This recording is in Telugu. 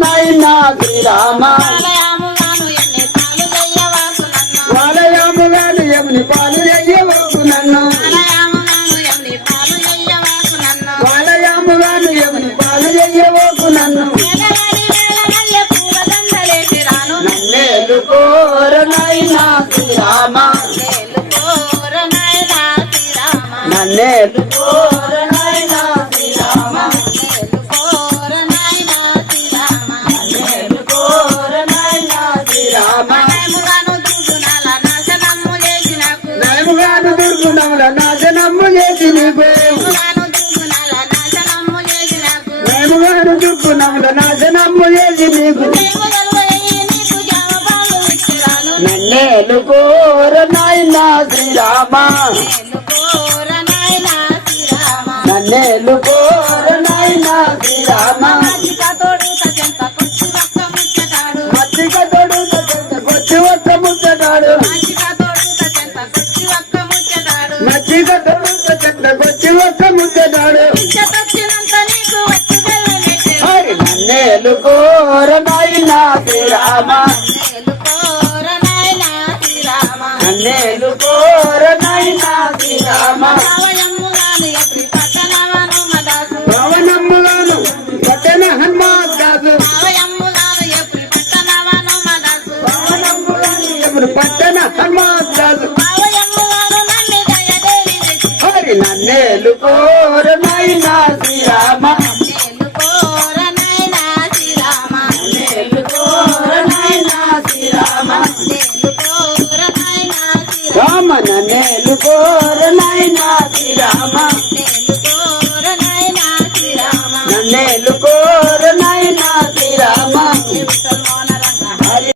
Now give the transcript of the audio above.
నాయనా శ్రీరామ వాలయాముగాను యముని పాలు అయ్యవకు నన్ను వాలయాముగాను యముని పాలు అయ్యవకు నన్ను నన్నేలు కోర నాయనా శ్రీరామ నన్నేలు కోర నాయనా శ్రీరామ నన్నేలు కోర నాయనా శ్రీరామ నయముగాను దుర్గుణముల నాశనము చేసి నీకు నయముగాను దుర్గుణముల నాశనము చేసి నీకు నన్నేలు కోర నాయనా శ్రీరామ నన్నేలు కోర నాయనా శ్రీరామ మచ్చిక తోడు కొచ్చి ఒక్క ముచ్చటాడు మచ్చిక తోడు కొచ్చి ఒక్క ముచ్చటాడు నన్నేలు కోర నాయనా శ్రీరామ నన్నేలు కోర నాయనా శ్రీరామ పవనమ్ముగాను పట్టణ హనుమాదాసు పవనమ్ముగాను ఎప్పుడు పట్టణ హనుమాదాసు హరి నన్నేలు కోర నాయనా శ్రీరామ నన్నేలు కోర నాయనా శ్రీరామ రామ నన్నేలు కోర నాయనా శ్రీరామ